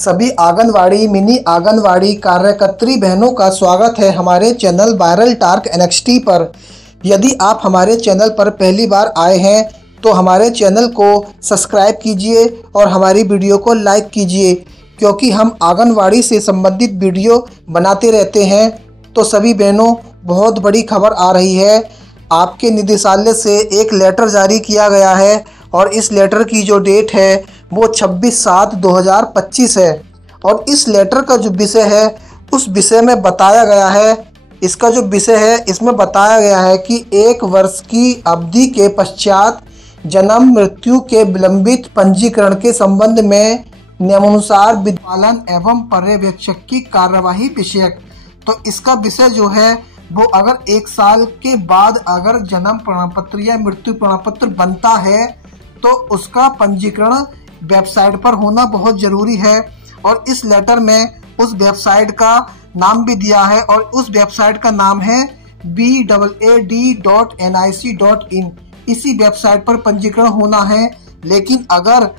सभी आंगनवाड़ी मिनी आंगनवाड़ी कार्यकर्त्री बहनों का स्वागत है हमारे चैनल वायरल टॉक NXT पर। यदि आप हमारे चैनल पर पहली बार आए हैं तो हमारे चैनल को सब्सक्राइब कीजिए और हमारी वीडियो को लाइक कीजिए, क्योंकि हम आंगनवाड़ी से संबंधित वीडियो बनाते रहते हैं। तो सभी बहनों, बहुत बड़ी खबर आ रही है। आपके निदेशालय से एक लेटर जारी किया गया है और इस लेटर की जो डेट है वो 26/7/2025 है। और इस लेटर का जो विषय है उस विषय में बताया गया है, इसका जो विषय है इसमें बताया गया है कि 1 वर्ष की अवधि के पश्चात जन्म मृत्यु के विलंबित पंजीकरण के संबंध में नियमानुसार विद्यापालन एवं पर्यवेक्षक की कार्यवाही विषयक। तो इसका विषय जो है वो अगर 1 साल के बाद अगर जन्म प्रमाण पत्र या मृत्यु प्रमाण पत्र बनता है तो उसका पंजीकरण वेबसाइट पर होना बहुत जरूरी है। और इस लेटर में उस वेबसाइट का नाम भी दिया है और उस वेबसाइट का नाम है BAAD.nic.in। इसी वेबसाइट पर पंजीकरण होना है। लेकिन अगर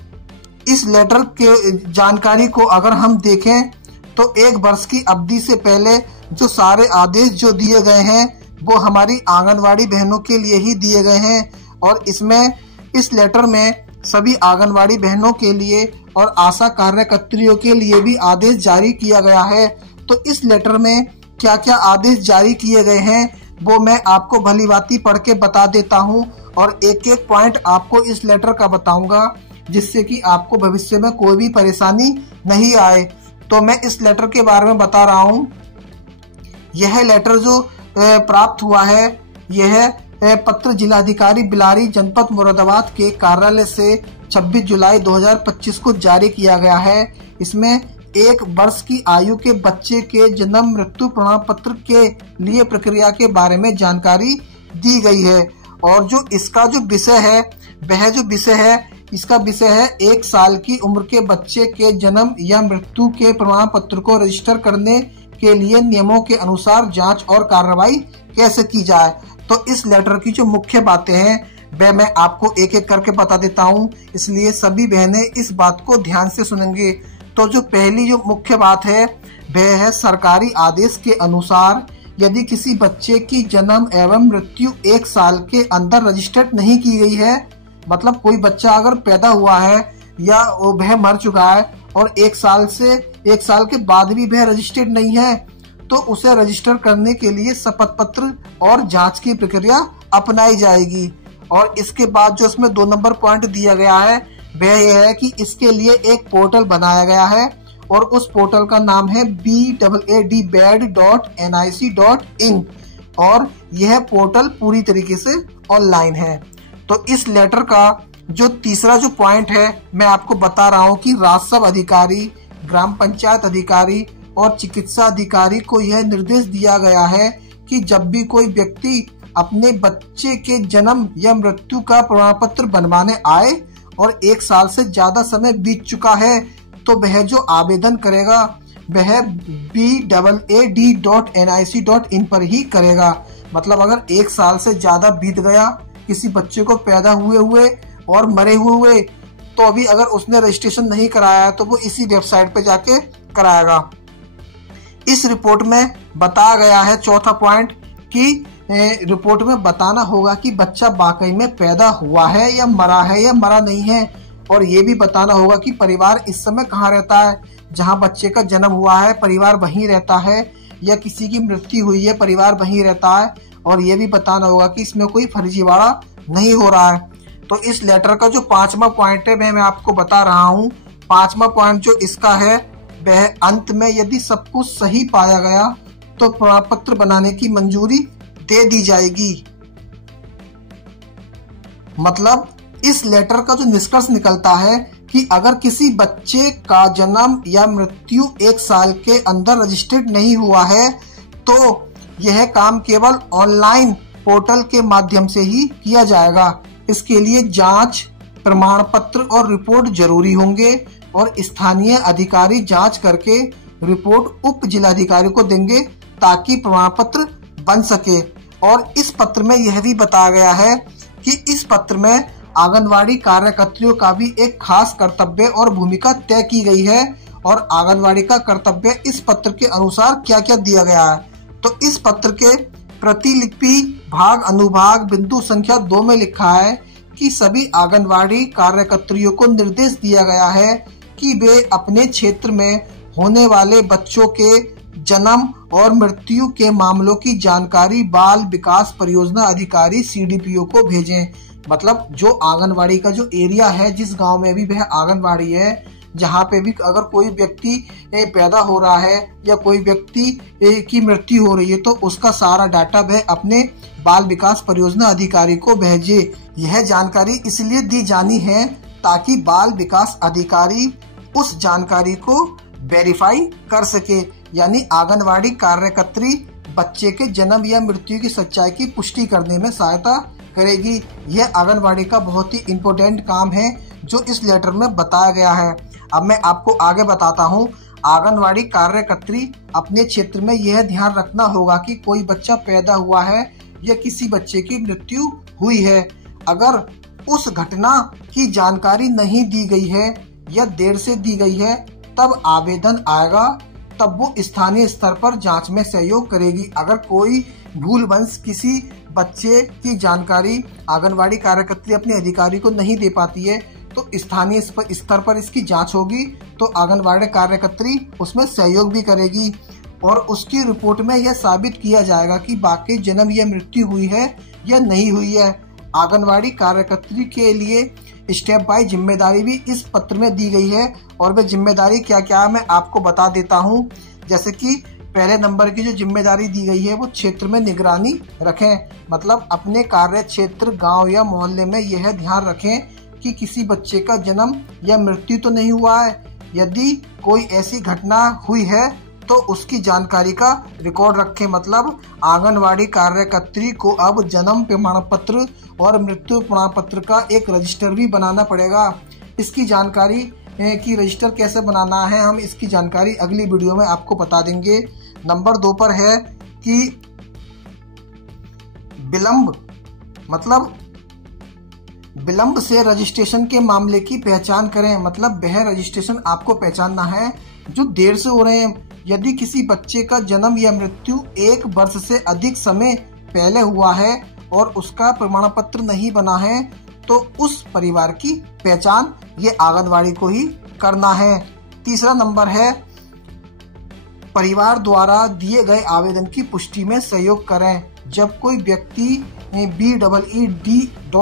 इस लेटर के जानकारी को अगर हम देखें तो 1 वर्ष की अवधि से पहले जो सारे आदेश जो दिए गए हैं वो हमारी आंगनवाड़ी बहनों के लिए ही दिए गए हैं। और इसमें इस लेटर में सभी आंगनवाड़ी बहनों के लिए और आशा कार्यकर्त्रियों के लिए भी आदेश जारी किया गया है। तो इस लेटर में क्या क्या आदेश जारी किए गए हैं वो मैं आपको भलीभांति पढ़ के बता देता हूं और एक एक पॉइंट आपको इस लेटर का बताऊंगा, जिससे कि आपको भविष्य में कोई भी परेशानी नहीं आए। तो मैं इस लेटर के बारे में बता रहा हूं। यह लेटर जो प्राप्त हुआ है यह पत्र जिलाधिकारी बिलारी जनपद मुरादाबाद के कार्यालय से 26 जुलाई 2025 को जारी किया गया है। इसमें 1 वर्ष की आयु के बच्चे के जन्म मृत्यु प्रमाण पत्र के लिए प्रक्रिया के बारे में जानकारी दी गई है। और जो इसका जो विषय है वह जो विषय है इसका विषय है 1 साल की उम्र के बच्चे के जन्म या मृत्यु के प्रमाण पत्र को रजिस्टर करने के लिए नियमों के अनुसार जांच और कार्रवाई कैसे की जाए। तो इस लेटर की जो मुख्य बातें हैं वह मैं आपको एक एक करके बता देता हूं, इसलिए सभी बहनें इस बात को ध्यान से सुनेंगे। तो जो पहली जो मुख्य बात है वह है सरकारी आदेश के अनुसार यदि किसी बच्चे की जन्म एवं मृत्यु 1 साल के अंदर रजिस्टर्ड नहीं की गई है, मतलब कोई बच्चा अगर पैदा हुआ है या वह मर चुका है और 1 साल के बाद भी वह रजिस्टर्ड नहीं है, तो उसे रजिस्टर करने के लिए शपथ पत्र और जांच की प्रक्रिया अपनाई जाएगी। और इसके बाद जो इसमें 2 नंबर पॉइंट दिया गया है वह यह है कि इसके लिए एक पोर्टल बनाया गया है और उस पोर्टल का नाम है BAADBAD.nic.in और यह पोर्टल पूरी तरीके से ऑनलाइन है। तो इस लेटर का जो तीसरा जो पॉइंट है मैं आपको बता रहा हूँ कि राजस्व अधिकारी, ग्राम पंचायत अधिकारी और चिकित्सा अधिकारी को यह निर्देश दिया गया है कि जब भी कोई व्यक्ति अपने बच्चे के जन्म या मृत्यु का प्रमाण पत्र बनवाने आए और 1 साल से ज्यादा समय बीत चुका है तो वह जो आवेदन करेगा वह BAAD.nic.in पर ही करेगा। मतलब अगर 1 साल से ज्यादा बीत गया किसी बच्चे को पैदा हुए और मरे हुए तो अभी अगर उसने रजिस्ट्रेशन नहीं कराया है तो वो इसी वेबसाइट पे जाके कराएगा। इस रिपोर्ट में बताया गया है चौथा पॉइंट कि रिपोर्ट में बताना होगा कि बच्चा वाकई में पैदा हुआ है या मरा नहीं है। और ये भी बताना होगा कि परिवार इस समय कहाँ रहता है, जहाँ बच्चे का जन्म हुआ है परिवार वहीं रहता है या किसी की मृत्यु हुई है परिवार वहीं रहता है। और ये भी बताना होगा कि इसमें कोई फर्जीवाड़ा नहीं हो रहा है। तो इस लेटर का जो 5वां पॉइंट है मैं आपको बता रहा हूँ। 5वां पॉइंट जो इसका है वह अंत में यदि सब कुछ सही पाया गया तो प्रमाण पत्र बनाने की मंजूरी दे दी जाएगी। मतलब इस लेटर का जो निष्कर्ष निकलता है कि अगर किसी बच्चे का जन्म या मृत्यु 1 साल के अंदर रजिस्टर्ड नहीं हुआ है तो यह काम केवल ऑनलाइन पोर्टल के माध्यम से ही किया जाएगा। इसके लिए जांच, प्रमाण पत्र और रिपोर्ट जरूरी होंगे और स्थानीय अधिकारी जांच करके रिपोर्ट उप जिलाधिकारी को देंगे ताकि प्रमाण पत्र बन सके। और इस पत्र में यह भी बताया गया है कि इस पत्र में आंगनवाड़ी कार्यकर्त्रियों का भी एक खास कर्तव्य और भूमिका तय की गई है और आंगनवाड़ी का कर्तव्य इस पत्र के अनुसार क्या क्या दिया गया है। तो इस पत्र के प्रतिलिपि भाग अनुभाग बिंदु संख्या 2 में लिखा है कि सभी आंगनवाड़ी कार्यकर्त्रियों को निर्देश दिया गया है कि वे अपने क्षेत्र में होने वाले बच्चों के जन्म और मृत्यु के मामलों की जानकारी बाल विकास परियोजना अधिकारी CDPO को भेजें। मतलब जो आंगनवाड़ी का जो एरिया है, जिस गांव में भी वह आंगनवाड़ी है, जहां पे भी अगर कोई व्यक्ति पैदा हो रहा है या कोई व्यक्ति की मृत्यु हो रही है तो उसका सारा डाटा वह अपने बाल विकास परियोजना अधिकारी को भेजे। यह जानकारी इसलिए दी जानी है ताकि बाल विकास अधिकारी उस जानकारी को वेरीफाई कर सके, यानी आंगनवाड़ी कार्यकर्त्री बच्चे के जन्म या मृत्यु की सच्चाई की पुष्टि करने में सहायता करेगी। यह आंगनवाड़ी का बहुत ही इम्पोर्टेंट काम है जो इस लेटर में बताया गया है। अब मैं आपको आगे बताता हूँ। आंगनवाड़ी कार्यकर्त्री अपने क्षेत्र में यह ध्यान रखना होगा कि कोई बच्चा पैदा हुआ है या किसी बच्चे की मृत्यु हुई है। अगर उस घटना की जानकारी नहीं दी गई है या देर से दी गई है तब आवेदन आएगा, तब वो स्थानीय स्तर पर जांच में सहयोग करेगी। अगर कोई भूलवश किसी बच्चे की जानकारी आंगनवाड़ी कार्यकर्त्री अपने अधिकारी को नहीं दे पाती है तो स्थानीय स्तर पर इसकी जांच होगी, तो आंगनवाड़ी कार्यकर्त्री उसमें सहयोग भी करेगी और उसकी रिपोर्ट में यह साबित किया जाएगा कि वाकई जन्म या मृत्यु हुई है या नहीं हुई है। आंगनवाड़ी कार्यकर्त्री के लिए स्टेप बाय जिम्मेदारी भी इस पत्र में दी गई है और वह जिम्मेदारी क्या क्या है मैं आपको बता देता हूँ। जैसे कि पहले नंबर की जो जिम्मेदारी दी गई है वो क्षेत्र में निगरानी रखें। मतलब अपने कार्य क्षेत्र, गांव या मोहल्ले में यह ध्यान रखें कि किसी बच्चे का जन्म या मृत्यु तो नहीं हुआ है। यदि कोई ऐसी घटना हुई है तो उसकी जानकारी का रिकॉर्ड रखें। मतलब आंगनवाड़ी कार्यकर्त्री को अब जन्म प्रमाण पत्र और मृत्यु प्रमाण पत्र का एक रजिस्टर भी बनाना पड़ेगा। इसकी जानकारी की रजिस्टर कैसे बनाना है हम इसकी जानकारी अगली वीडियो में आपको बता देंगे। नंबर 2 पर है कि विलंब, मतलब विलंब से रजिस्ट्रेशन के मामले की पहचान करें। मतलब वह रजिस्ट्रेशन आपको पहचानना है जो देर से हो रहे हैं। यदि किसी बच्चे का जन्म या मृत्यु 1 वर्ष से अधिक समय पहले हुआ है और उसका प्रमाण पत्र नहीं बना है तो उस परिवार की पहचान ये आंगनवाड़ी को ही करना है। तीसरा नंबर है परिवार द्वारा दिए गए आवेदन की पुष्टि में सहयोग करें। जब कोई व्यक्ति BEED.nic.in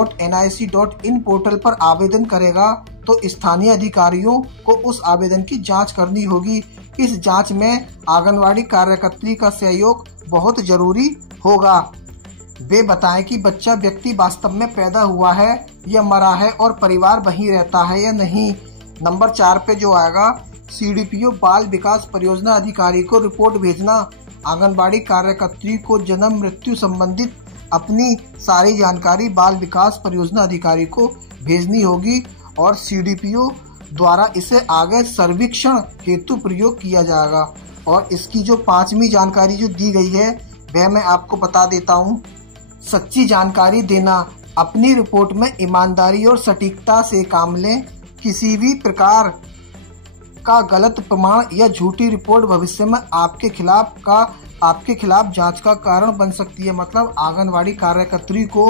पोर्टल पर आवेदन करेगा तो स्थानीय अधिकारियों को उस आवेदन की जांच करनी होगी। इस जांच में आंगनवाड़ी कार्यकर्त्री का सहयोग बहुत जरूरी होगा। वे बताएं कि बच्चा व्यक्ति वास्तव में पैदा हुआ है या मरा है और परिवार वहीं रहता है या नहीं। नंबर 4 पे जो आएगा CDPO बाल विकास परियोजना अधिकारी को रिपोर्ट भेजना। आंगनवाड़ी कार्यकर्त्री को जन्म मृत्यु संबंधित अपनी सारी जानकारी बाल विकास परियोजना अधिकारी को भेजनी होगी और CDPO द्वारा इसे आगे सर्वेक्षण हेतु प्रयोग किया जाएगा। और इसकी जो 5वीं जानकारी जो दी गई है वह मैं आपको बता देता हूँ। सच्ची जानकारी देना। अपनी रिपोर्ट में ईमानदारी और सटीकता से काम लें। किसी भी प्रकार का गलत प्रमाण या झूठी रिपोर्ट भविष्य में आपके खिलाफ जांच का कारण बन सकती है। मतलब आंगनवाड़ी कार्यकर्त्री को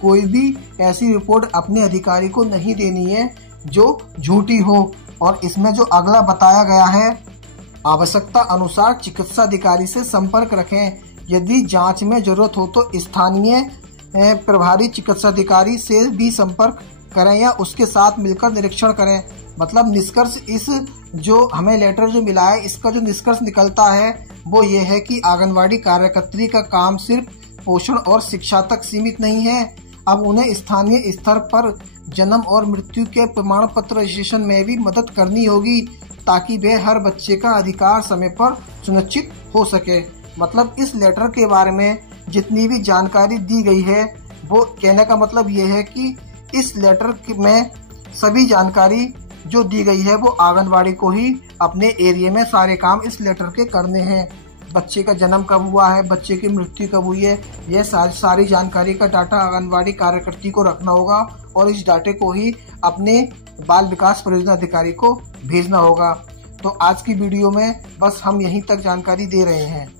कोई भी ऐसी रिपोर्ट अपने अधिकारी को नहीं देनी है जो झूठी हो। और इसमें जो अगला बताया गया है, आवश्यकता अनुसार चिकित्सा अधिकारी से संपर्क रखें। यदि जांच में जरूरत हो तो स्थानीय प्रभारी चिकित्सा अधिकारी से भी संपर्क करें या उसके साथ मिलकर निरीक्षण करें। मतलब निष्कर्ष इस जो हमें लेटर जो मिला है इसका जो निष्कर्ष निकलता है वो ये है कि आंगनवाड़ी कार्यकर्त्री का काम सिर्फ पोषण और शिक्षा तक सीमित नहीं है। अब उन्हें स्थानीय स्तर पर जन्म और मृत्यु के प्रमाण पत्र रजिस्ट्रेशन में भी मदद करनी होगी ताकि वे हर बच्चे का अधिकार समय पर सुनिश्चित हो सके। मतलब इस लेटर के बारे में जितनी भी जानकारी दी गई है वो कहने का मतलब ये है कि इस लेटर में सभी जानकारी जो दी गई है वो आंगनवाड़ी को ही अपने एरिया में सारे काम इस लेटर के करने हैं। बच्चे का जन्म कब हुआ है, बच्चे की मृत्यु कब हुई है, यह सारी जानकारी का डाटा आंगनवाड़ी कार्यकर्त्री को रखना होगा और इस डाटे को ही अपने बाल विकास परियोजना अधिकारी को भेजना होगा। तो आज की वीडियो में बस हम यहीं तक जानकारी दे रहे हैं।